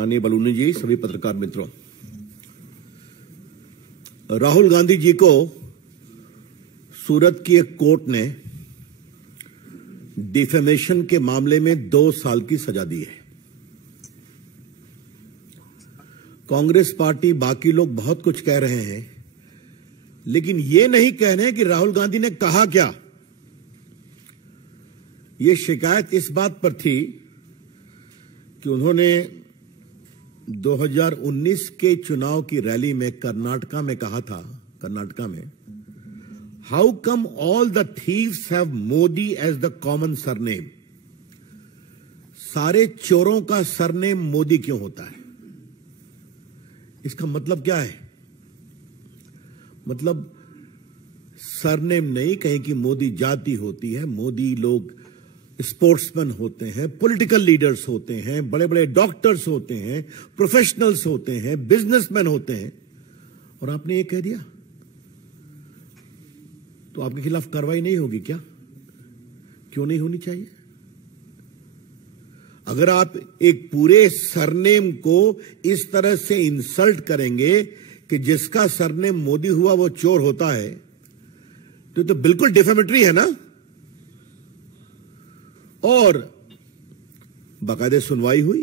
माननीय बलूनी जी, सभी पत्रकार मित्रों, राहुल गांधी जी को सूरत की एक कोर्ट ने डिफेमेशन के मामले में 2 साल की सजा दी है। कांग्रेस पार्टी, बाकी लोग बहुत कुछ कह रहे हैं, लेकिन यह नहीं कह रहे कि राहुल गांधी ने कहा क्या। यह शिकायत इस बात पर थी कि उन्होंने 2019 के चुनाव की रैली में कर्नाटका में कहा था, कर्नाटका में, how come all the thieves have Modi as the common surname. सारे चोरों का सरनेम मोदी क्यों होता है? इसका मतलब क्या है? मतलब सरनेम नहीं, कहीं की मोदी जाति होती है। मोदी लोग स्पोर्ट्समैन होते हैं, पॉलिटिकल लीडर्स होते हैं, बड़े बड़े डॉक्टर्स होते हैं, प्रोफेशनल्स होते हैं, बिजनेसमैन होते हैं, और आपने ये कह दिया तो आपके खिलाफ कार्रवाई नहीं होगी क्या? क्यों नहीं होनी चाहिए? अगर आप एक पूरे सरनेम को इस तरह से इंसल्ट करेंगे कि जिसका सरनेम मोदी हुआ वो चोर होता है, तो बिल्कुल डिफेमेटरी है ना। और बाकायदे सुनवाई हुई,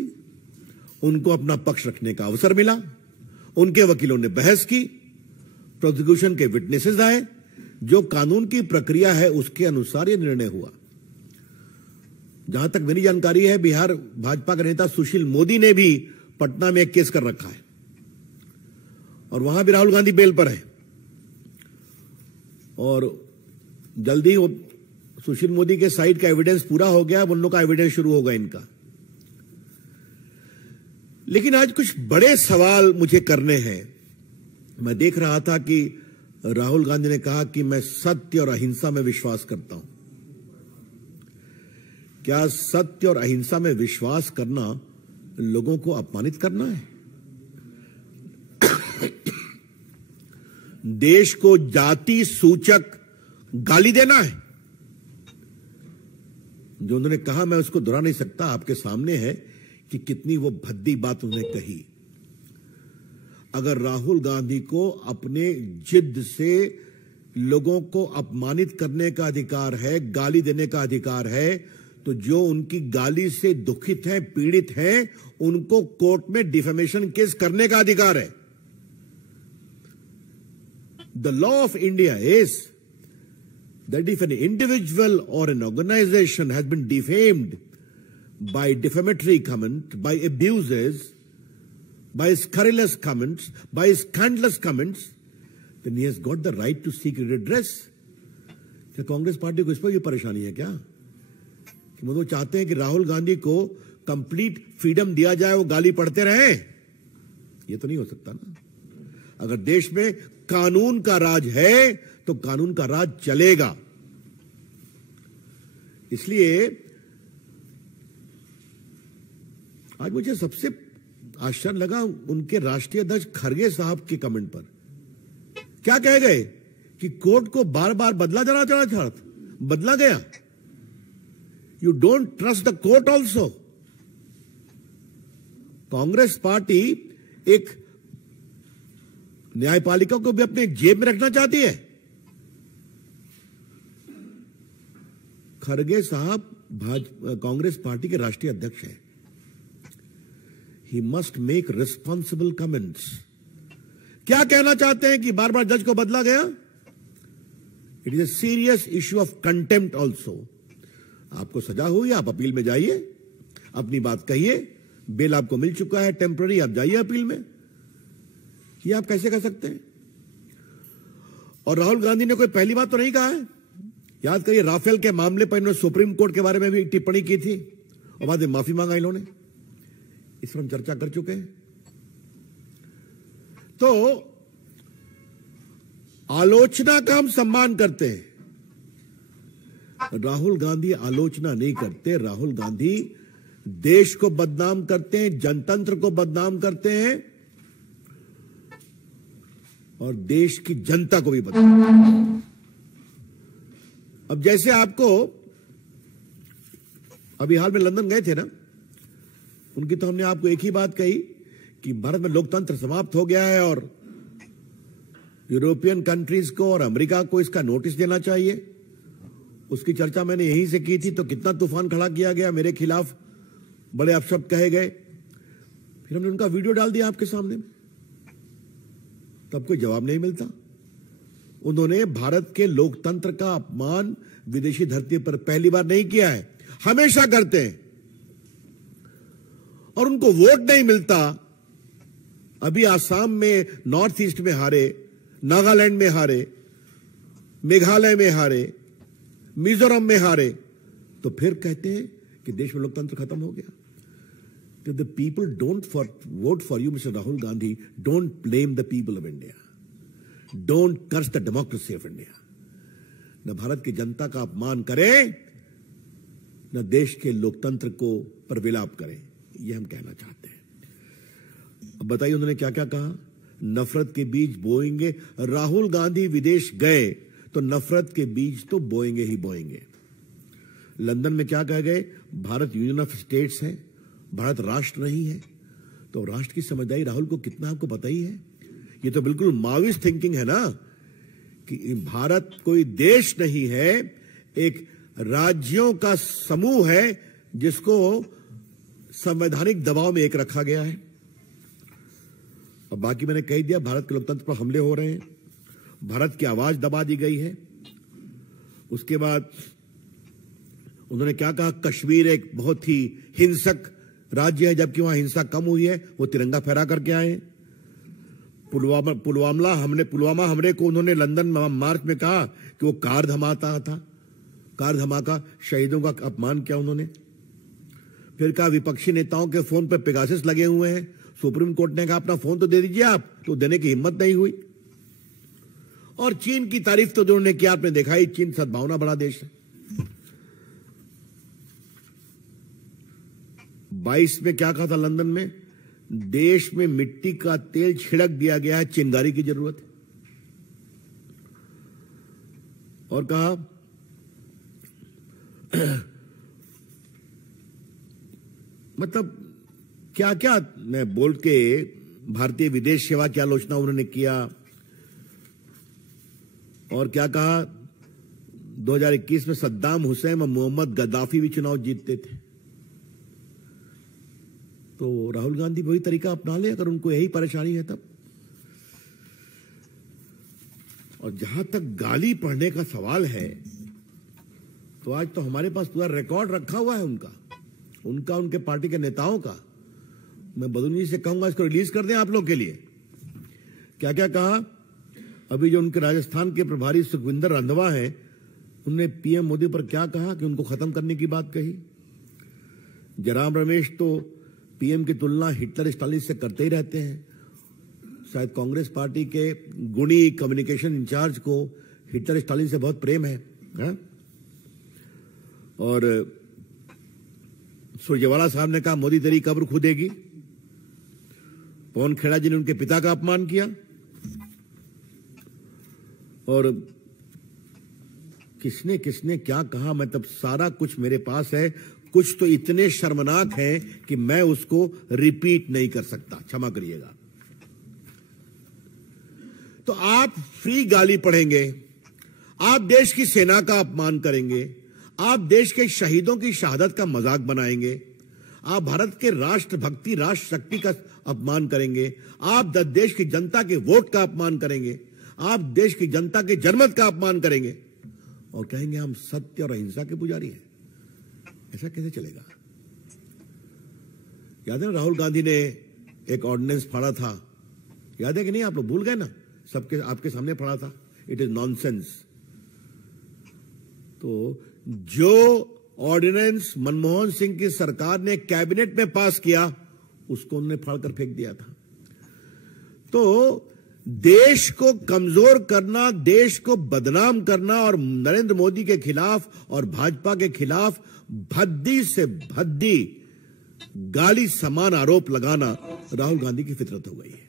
उनको अपना पक्ष रखने का अवसर मिला, उनके वकीलों ने बहस की, प्रोसिक्यूशन के विटनेसेस आए, जो कानून की प्रक्रिया है उसके अनुसार यह निर्णय हुआ। जहां तक मेरी जानकारी है, बिहार भाजपा के नेता सुशील मोदी ने भी पटना में एक केस कर रखा है, और वहां भी राहुल गांधी बेल पर है, और जल्दी वो सुशील मोदी के साइड का एविडेंस पूरा हो गया, उन लोगों का एविडेंस शुरू होगा इनका। लेकिन आज कुछ बड़े सवाल मुझे करने हैं। मैं देख रहा था कि राहुल गांधी ने कहा कि मैं सत्य और अहिंसा में विश्वास करता हूं। क्या सत्य और अहिंसा में विश्वास करना लोगों को अपमानित करना है? देश को जाति सूचक गाली देना है? जो उन्होंने कहा, मैं उसको दोहरा नहीं सकता, आपके सामने है कि कितनी वो भद्दी बात उन्होंने कही। अगर राहुल गांधी को अपने जिद से लोगों को अपमानित करने का अधिकार है, गाली देने का अधिकार है, तो जो उनकी गाली से दुखित हैं, पीड़ित हैं, उनको कोर्ट में डिफेमेशन केस करने का अधिकार है। The law of India is that if an individual or an organization has been defamed by defamatory comment, by abuses, by scurrilous comments, by scandalous comments, then he has got the right to seek redress. क्या Congress party को इस पर ये परेशानी है क्या कि वो चाहते हैं कि राहुल गांधी को कंप्लीट फ्रीडम दिया जाए, वो गाली पढ़ते रहे? ये तो नहीं हो सकता ना। अगर देश में कानून का राज है तो कानून का राज चलेगा। इसलिए आज मुझे सबसे आश्चर्य लगा उनके राष्ट्रीय अध्यक्ष खरगे साहब के कमेंट पर। क्या कह गए कि कोर्ट को बार बार बदला गया। You don't trust the court also. Congress party एक न्यायपालिका को भी अपने जेब में रखना चाहती है। खरगे साहब कांग्रेस पार्टी के राष्ट्रीय अध्यक्ष हैं। He must make responsible comments. क्या कहना चाहते हैं कि बार बार जज को बदला गया? It is a serious issue of contempt also. आपको सजा हुई, आप अपील में जाइए, अपनी बात कहिए, बेल आपको मिल चुका है टेम्पररी, आप जाइए अपील में। ये आप कैसे कर सकते हैं? और राहुल गांधी ने कोई पहली बात तो नहीं कहा है। याद करिए, राफेल के मामले पर इन्होंने सुप्रीम कोर्ट के बारे में भी टिप्पणी की थी और बाद में माफी मांगा इन्होंने। इस पर हम चर्चा कर चुके हैं। तो आलोचना का हम सम्मान करते हैं, राहुल गांधी आलोचना नहीं करते। राहुल गांधी देश को बदनाम करते हैं, जनतंत्र को बदनाम करते हैं और देश की जनता को भी बदनाम करते हैं। अब जैसे आपको अभी हाल में लंदन गए थे ना, उनकी तो हमने आपको एक ही बात कही कि भारत में लोकतंत्र समाप्त हो गया है और यूरोपियन कंट्रीज को और अमेरिका को इसका नोटिस देना चाहिए। उसकी चर्चा मैंने यहीं से की थी, तो कितना तूफान खड़ा किया गया, मेरे खिलाफ बड़े अपशब्द कहे गए। फिर हमने उनका वीडियो डाल दिया आपके सामने, तब कोई जवाब नहीं मिलता। उन्होंने भारत के लोकतंत्र का अपमान विदेशी धरती पर पहली बार नहीं किया है, हमेशा करते हैं और उनको वोट नहीं मिलता। अभी आसाम में, नॉर्थ ईस्ट में हारे, नागालैंड में हारे, मेघालय में हारे, मिजोरम में हारे, तो फिर कहते हैं कि देश में लोकतंत्र खत्म हो गया। तो the people don't vote for you mister Rahul Gandhi, don't blame the people of India, don't curse the democracy of India. न भारत की जनता का अपमान करें, न देश के लोकतंत्र को पर विलाप करें, यह हम कहना चाहते हैं। अब बताइए उन्होंने क्या क्या कहा। नफरत के बीज बोएंगे। राहुल गांधी विदेश गए तो नफरत के बीज तो बोएंगे ही बोएंगे। लंदन में क्या कह गए, भारत यूनियन ऑफ स्टेट्स है, भारत राष्ट्र नहीं है। तो राष्ट्र की समझदारी राहुल को कितना आपको पता ही है। ये तो बिल्कुल माओइस्ट थिंकिंग है ना, कि भारत कोई देश नहीं है, एक राज्यों का समूह है जिसको संवैधानिक दबाव में एक रखा गया है। अब बाकी मैंने कह दिया, भारत के लोकतंत्र पर हमले हो रहे हैं, भारत की आवाज दबा दी गई है। उसके बाद उन्होंने क्या कहा, कश्मीर एक बहुत ही हिंसक राज्य है, जबकि वहां हिंसा कम हुई है, वो तिरंगा फहरा करके आए। पुलवामा हमले को उन्होंने लंदन मार्च में कहा कि वो कार धमाका था, कार धमाका, शहीदों का अपमान किया उन्होंने। फिर कहा विपक्षी नेताओं के फोन पर पेगासस लगे हुए हैं, सुप्रीम कोर्ट ने कहा अपना फोन तो दे दीजिए आप, तो देने की हिम्मत नहीं हुई। और चीन की तारीफ तो जो उन्होंने किया, आपने देखा ही, चीन सद्भावना बड़ा देश है। 22 में क्या कहा था लंदन में, देश में मिट्टी का तेल छिड़क दिया गया है, चिंगारी की जरूरत है। और कहा मतलब क्या क्या मैं बोल के, भारतीय विदेश सेवा की आलोचना उन्होंने किया। और क्या कहा, 2021 में सद्दाम हुसैन और मोहम्मद गद्दाफी भी चुनाव जीतते थे। तो राहुल गांधी वही तरीका अपना ले अगर उनको यही परेशानी है तब। और जहां तक गाली पढ़ने का सवाल है, तो आज तो हमारे पास पूरा रिकॉर्ड रखा हुआ है उनका उनके पार्टी के नेताओं का। मैं बदूनी से कहूंगा इसको रिलीज कर दें आप लोग के लिए। क्या क्या कहा, अभी जो उनके राजस्थान के प्रभारी सुखविंदर रंधावा है, उन्होंने पीएम मोदी पर क्या कहा कि उनको खत्म करने की बात कही। जयराम रमेश तो पीएम की तुलना हिटलर स्टालिन से करते ही रहते हैं। शायद कांग्रेस पार्टी के गुणी कम्युनिकेशन इंचार्ज को हिटलर स्टालिन से बहुत प्रेम है? और सुरजेवाला साहब ने कहा मोदी तेरी कब्र खुदेगी। पवन खेड़ा जी ने उनके पिता का अपमान किया। और किसने किसने क्या कहा, मैं तब सारा कुछ मेरे पास है। कुछ तो इतने शर्मनाक हैं कि मैं उसको रिपीट नहीं कर सकता, क्षमा करिएगा। तो आप फ्री गाली पढ़ेंगे, आप देश की सेना का अपमान करेंगे, आप देश के शहीदों की शहादत का मजाक बनाएंगे, आप भारत के राष्ट्रभक्ति राष्ट्र शक्ति का अपमान करेंगे, आप देश की जनता के वोट का अपमान करेंगे, आप देश की जनता के जनमत का अपमान करेंगे और कहेंगे हम सत्य और अहिंसा के पुजारी हैं। ऐसा कैसे चलेगा? याद है ना, राहुल गांधी ने एक ऑर्डिनेंस फाड़ा था, याद है कि नहीं? आप लोग भूल गए ना? सबके आपके सामने फाड़ा था। It is nonsense. तो जो ऑर्डिनेंस मनमोहन सिंह की सरकार ने कैबिनेट में पास किया, उसको उन्होंने फाड़कर फेंक दिया था। तो देश को कमजोर करना, देश को बदनाम करना और नरेंद्र मोदी के खिलाफ और भाजपा के खिलाफ भद्दी से भद्दी गाली समान आरोप लगाना राहुल गांधी की फितरत हो गई है।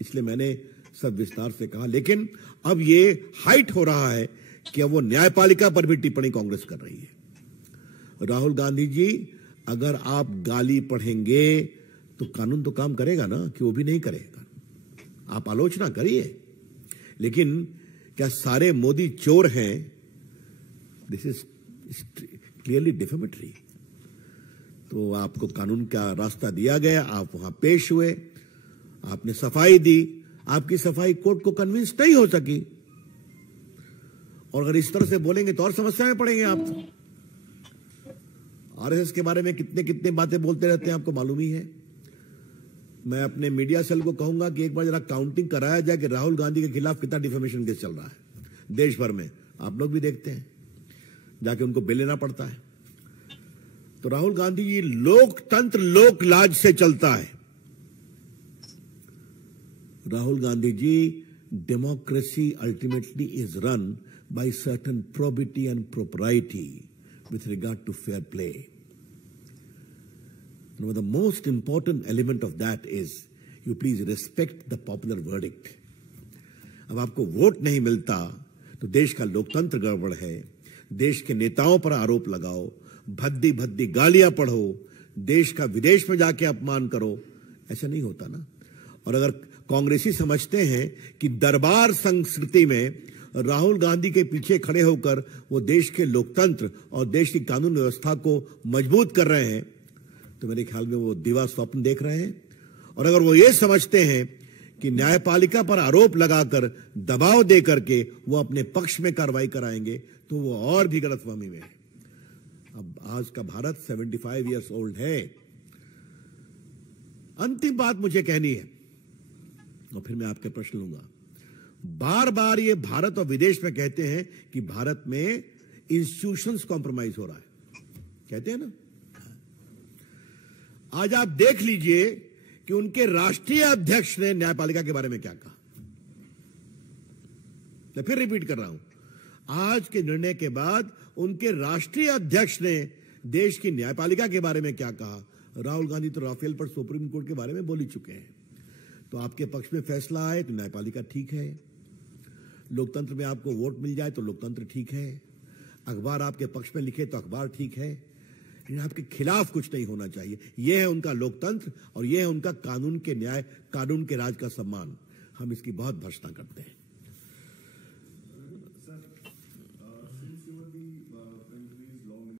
इसलिए मैंने सब विस्तार से कहा। लेकिन अब ये हाइट हो रहा है कि अब वो न्यायपालिका पर भी टिप्पणी कांग्रेस कर रही है। राहुल गांधी जी, अगर आप गाली पढ़ेंगे तो कानून तो काम करेगा ना, कि वो भी नहीं करेगा। आप आलोचना करिए, लेकिन क्या सारे मोदी चोर हैं? This is clearly defamatory. तो आपको कानून का रास्ता दिया गया, आप वहां पेश हुए, आपने सफाई दी। आपकी सफाई कोर्ट को कन्विंस नहीं हो सकी, और अगर इस तरह से बोलेंगे तो और समस्या में पड़ेंगे आप। आरएसएस के बारे में कितने कितने बातें बोलते रहते हैं, आपको मालूम ही है। मैं अपने मीडिया सेल को कहूंगा कि एक बार जरा काउंटिंग कराया जाए कि राहुल गांधी के खिलाफ कितना डिफेमेशन केस चल रहा है देश भर में। आप लोग भी देखते हैं, जाके उनको बिल लेना पड़ता है। तो राहुल गांधी जी लोकतंत्र लोक लाज से चलता है। Rahul Gandhi ji, democracy ultimately is run by certain probity and propriety with regard to fair play. Now, the most important element of that is you please respect the popular verdict. अब आपको वोट नहीं मिलता तो देश का लोकतंत्र गड़बड़ है, देश के नेताओं पर आरोप लगाओ, भद्दी भद्दी गालियां पढ़ो, देश का विदेश में जाके अपमान करो, ऐसा नहीं होता ना। और अगर कांग्रेसी समझते हैं कि दरबार संस्कृति में राहुल गांधी के पीछे खड़े होकर वो देश के लोकतंत्र और देश की कानून व्यवस्था को मजबूत कर रहे हैं, तो मेरे ख्याल में वो दिवा स्वप्न देख रहे हैं। और अगर वो ये समझते हैं कि न्यायपालिका पर आरोप लगाकर दबाव दे करके वो अपने पक्ष में कार्रवाई कराएंगे, तो वो और भी गलतफहमी में है। अब आज का भारत 75 ईयर्स ओल्ड है। अंतिम बात मुझे कहनी है, और फिर मैं आपके प्रश्न लूंगा। बार बार ये भारत और विदेश में कहते हैं कि भारत में इंस्टीट्यूशंस कॉम्प्रोमाइज हो रहा है, कहते हैं ना। आज आप देख लीजिए कि उनके राष्ट्रीय अध्यक्ष ने न्यायपालिका के बारे में क्या कहा। मैं फिर रिपीट कर रहा हूं, आज के निर्णय के बाद उनके राष्ट्रीय अध्यक्ष ने देश की न्यायपालिका के बारे में क्या कहा। राहुल गांधी तो राफेल पर सुप्रीम कोर्ट के बारे में बोल ही चुके हैं। तो आपके पक्ष में फैसला आए तो न्यायपालिका ठीक है, लोकतंत्र में आपको वोट मिल जाए तो लोकतंत्र ठीक है, अखबार आपके पक्ष में लिखे तो अखबार ठीक है, लेकिन आपके खिलाफ कुछ नहीं होना चाहिए। यह है उनका लोकतंत्र और यह है उनका कानून के न्याय, कानून के राज का सम्मान। हम इसकी बहुत भर्त्सना करते हैं।